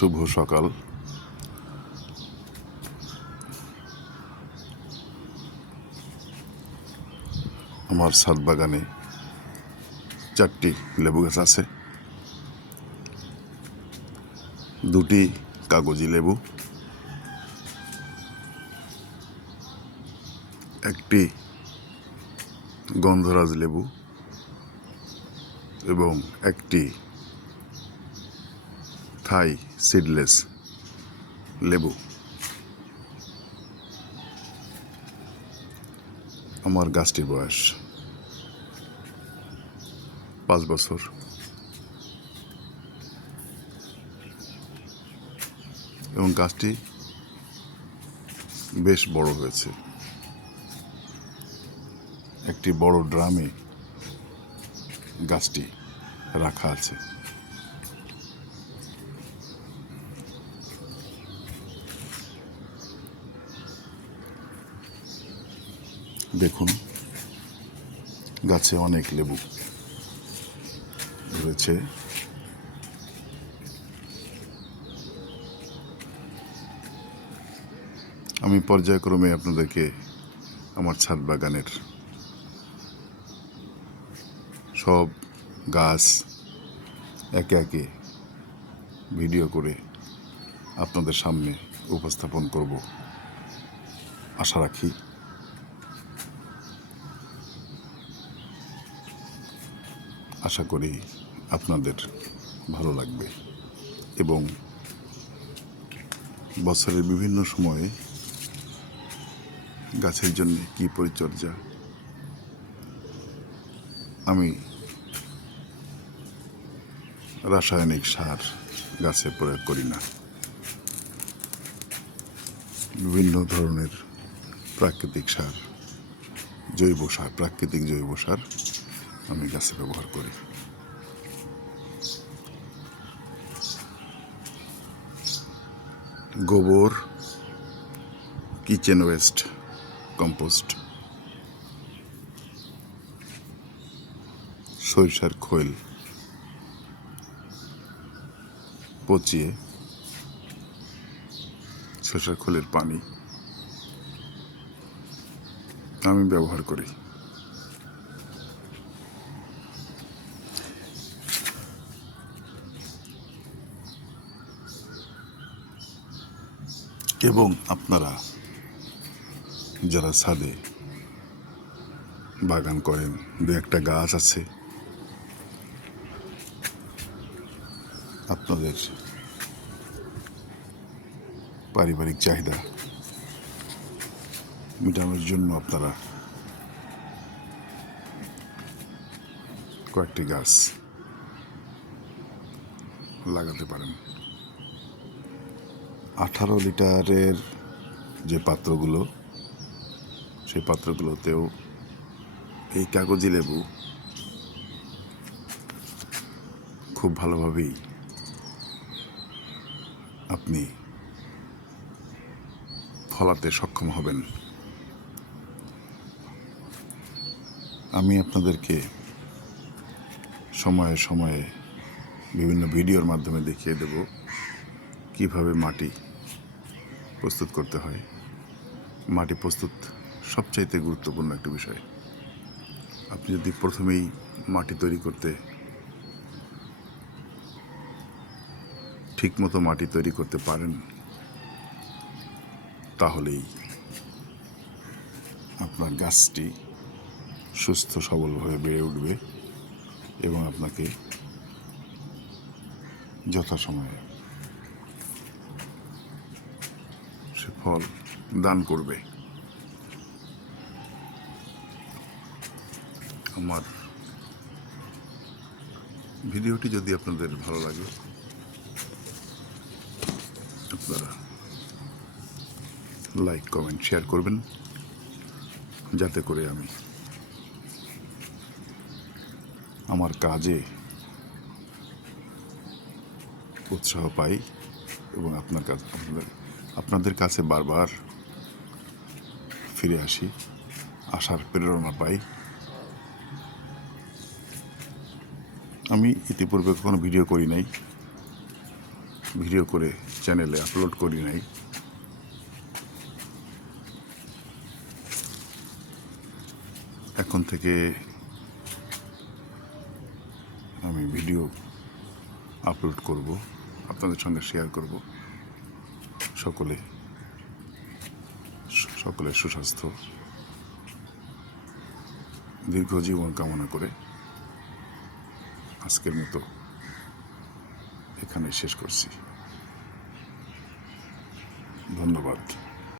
শুভ সকাল। আমার ছাদ বাগানে 4টি লেবু গাছ আছে, 2টি কাগজি লেবু, একটি গন্ধরাজ লেবু এবং একটি থাই সিডলেস লেবু। আমার গাছটির বয়স 5 বছর এবং গাছটি বেশ বড় হয়েছে। একটি বড় ড্রামে গাছটি রাখা আছে। দেখুন, গাছে অনেক লেবু ধরেছে। আমি পর্যায়ক্রমে আপনাদেরকে আমার ছাদ বাগানের সব গাছ একে একে ভিডিও করে আপনাদের সামনে উপস্থাপন করব আশা রাখি। আশা করি আপনাদের ভালো লাগবে এবং বছরের বিভিন্ন সময়ে গাছের জন্য কী পরিচর্যা আমি রাসায়নিক সার গাছে প্রয়োগ করি না, বিভিন্ন ধরনের প্রাকৃতিক সার, জৈব সার, প্রাকৃতিক জৈব সার আমি গাছে ব্যবহার করি। গোবর, কিচেন ওয়েস্ট, কম্পোস্ট, সরিষার খোল পচিয়ে সরিষার খোলের পানি আমি ব্যবহার করি। এবং আপনারা যারা ছাদে বাগান করেন, 2-1টা গাছ আছে, আপনাদের পারিবারিক চাহিদা মেটানোর জন্য আপনারা কয়েকটি গাছ লাগাতে পারেন। 18 লিটারের যে পাত্রগুলো, সেই পাত্রগুলোতেও এই কাগজি লেবু খুব ভালোভাবেই আপনি ফলাতে সক্ষম হবেন। আমি আপনাদেরকে সময়ে সময়ে বিভিন্ন ভিডিওর মাধ্যমে দেখিয়ে দেব কিভাবে মাটি প্রস্তুত করতে হয়। মাটি প্রস্তুত সবচাইতে গুরুত্বপূর্ণ একটা বিষয়। আপনি যদি প্রথমেই মাটি তৈরি করতে ঠিকমতো মাটি তৈরি করতে পারেন, তাহলেই আপনার গাছটি সুস্থ সবলভাবে বেড়ে উঠবে এবং আপনাকে যথাসময়ে সে ফল দান করবে। আমার ভিডিওটি যদি আপনাদের ভালো লাগে, আপনারা লাইক, কমেন্ট, শেয়ার করবেন, যাতে করে আমি আমার কাজে উৎসাহ পাই এবং আপনাদের কাছে বারবার ফিরে আসি, আসার প্রেরণা পাই। আমি ইতিপূর্বে কোনো ভিডিও করি নাই, ভিডিও করে চ্যানেলে আপলোড করি নাই। এখন থেকে আমি ভিডিও আপলোড করব, আপনাদের সঙ্গে শেয়ার করব। সকলের সুস্বাস্থ্য, দীর্ঘ জীবন কামনা করে আজকের মতো এখানে শেষ করছি। ধন্যবাদ।